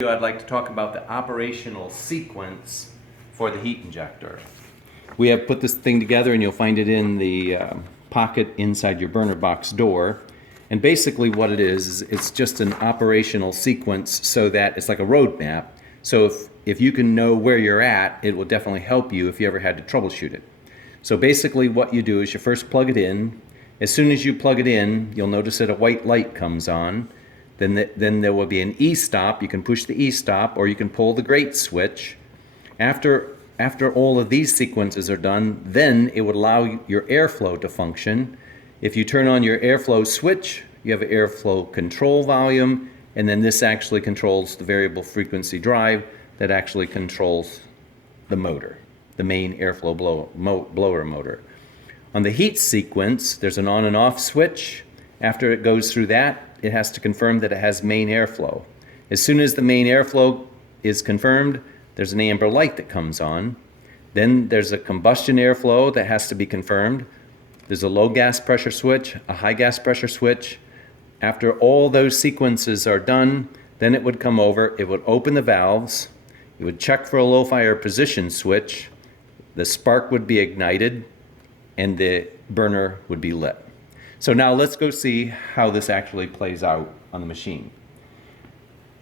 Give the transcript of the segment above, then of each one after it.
I'd like to talk about the operational sequence for the heat injector. We have put this thing together, and you'll find it in the pocket inside your burner box door. And basically what it is it's just an operational sequence so that it's like a road map. So if you can know where you're at, it will definitely help you if you ever had to troubleshoot it. So basically what you do is you first plug it in. As soon as you plug it in, you'll notice that a white light comes on. Then there will be an E-stop. You can push the E-stop, or you can pull the grate switch. After all of these sequences are done, then it would allow your airflow to function. If you turn on your airflow switch, you have an airflow control volume, and then this actually controls the variable frequency drive that actually controls the motor, the main airflow blower motor. On the heat sequence, there's an on and off switch. After it goes through that, it has to confirm that it has main airflow. As soon as the main airflow is confirmed, there's an amber light that comes on. Then there's a combustion airflow that has to be confirmed. There's a low gas pressure switch, a high gas pressure switch. After all those sequences are done, then it would come over, it would open the valves, it would check for a low fire position switch, the spark would be ignited, and the burner would be lit. So now let's go see how this actually plays out on the machine.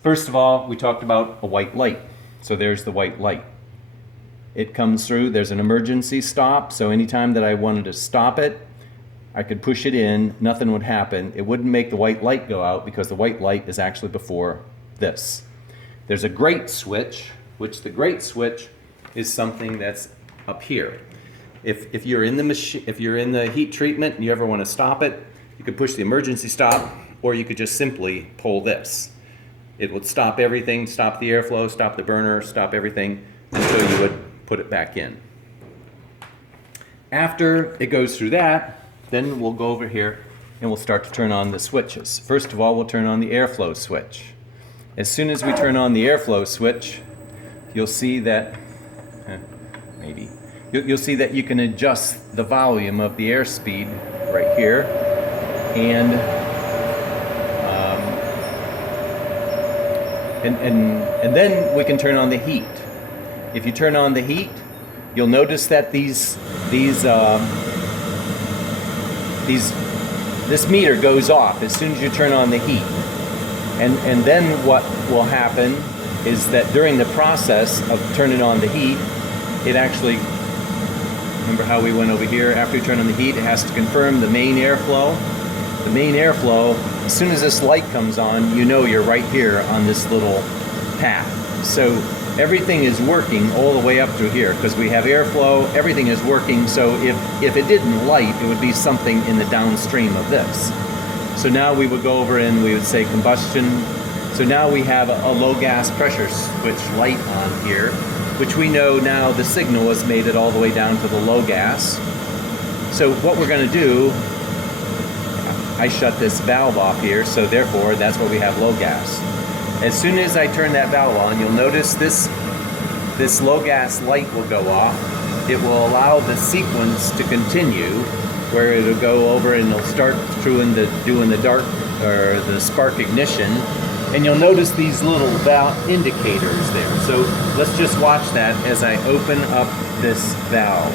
First of all, we talked about a white light. So there's the white light. It comes through, there's an emergency stop, so anytime that I wanted to stop it, I could push it in, nothing would happen. It wouldn't make the white light go out because the white light is actually before this. There's a grate switch, which the grate switch is something that's up here. If you're in the heat treatment and you ever want to stop it, you could push the emergency stop, or you could just simply pull this. It would stop everything, stop the airflow, stop the burner, stop everything until you would put it back in. After it goes through that, then we'll go over here and we'll start to turn on the switches. First of all, we'll turn on the airflow switch. As soon as we turn on the airflow switch, you'll see that, You'll see that you can adjust the volume of the airspeed right here, and then we can turn on the heat. If you turn on the heat, you'll notice that this meter goes off as soon as you turn on the heat, and then what will happen is that during the process of turning on the heat, it actually, remember how we went over here? After you turn on the heat, it has to confirm the main airflow. The main airflow, as soon as this light comes on, you know you're right here on this little path. So everything is working all the way up through here because we have airflow, everything is working. So if it didn't light, it would be something in the downstream of this. So now we would go over and we would say combustion. So now we have a low gas pressure switch light on here, which we know now the signal has made it all the way down to the low gas. So what we're going to do, I shut this valve off here, so therefore that's why we have low gas. As soon as I turn that valve on, you'll notice this low gas light will go off. It will allow the sequence to continue, where it'll go over and it'll start doing the dark or the spark ignition. And you'll notice these little valve indicators there. So let's just watch that as I open up this valve.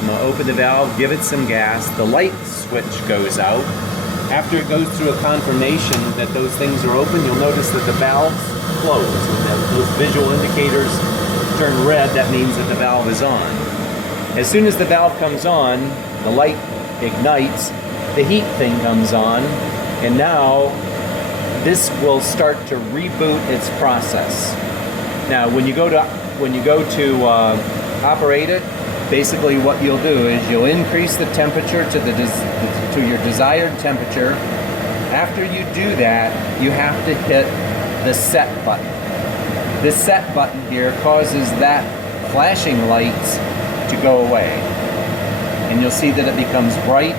I'm going to open the valve, give it some gas. The light switch goes out. After it goes through a confirmation that those things are open, you'll notice that the valves close. When those visual indicators turn red, that means that the valve is on. As soon as the valve comes on, the light ignites, the heat thing comes on, and now this will start to reboot its process. Now, when you go to operate it, basically what you'll do is you'll increase the temperature to your desired temperature. After you do that, you have to hit the set button. This set button here causes that flashing lights to go away, and you'll see that it becomes bright.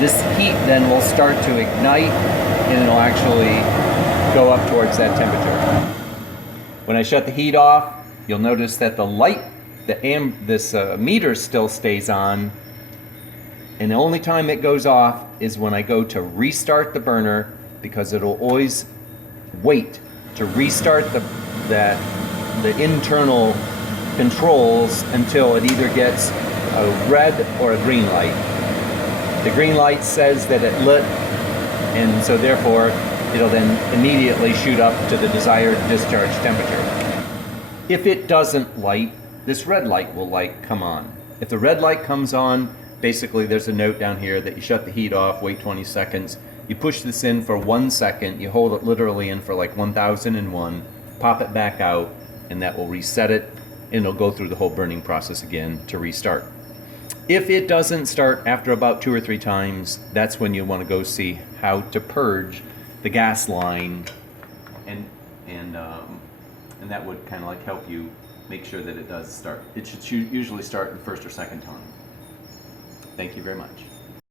This heat then will start to ignite, and it'll actually go up towards that temperature. When I shut the heat off, you'll notice that the light, this meter still stays on, and the only time it goes off is when I go to restart the burner, because it'll always wait to restart the internal controls until it either gets a red or a green light. The green light says that it lit, and so therefore it'll then immediately shoot up to the desired discharge temperature. If it doesn't light, this red light will come on. If the red light comes on, basically there's a note down here that you shut the heat off, wait 20 seconds, you push this in for 1 second, you hold it literally in for like 1001, pop it back out, and that will reset it, and it'll go through the whole burning process again to restart. If it doesn't start after about 2 or 3 times, that's when you want to go see how to purge the gas line, and that would kind of like help you make sure that it does start. It should usually start the first or second time. Thank you very much.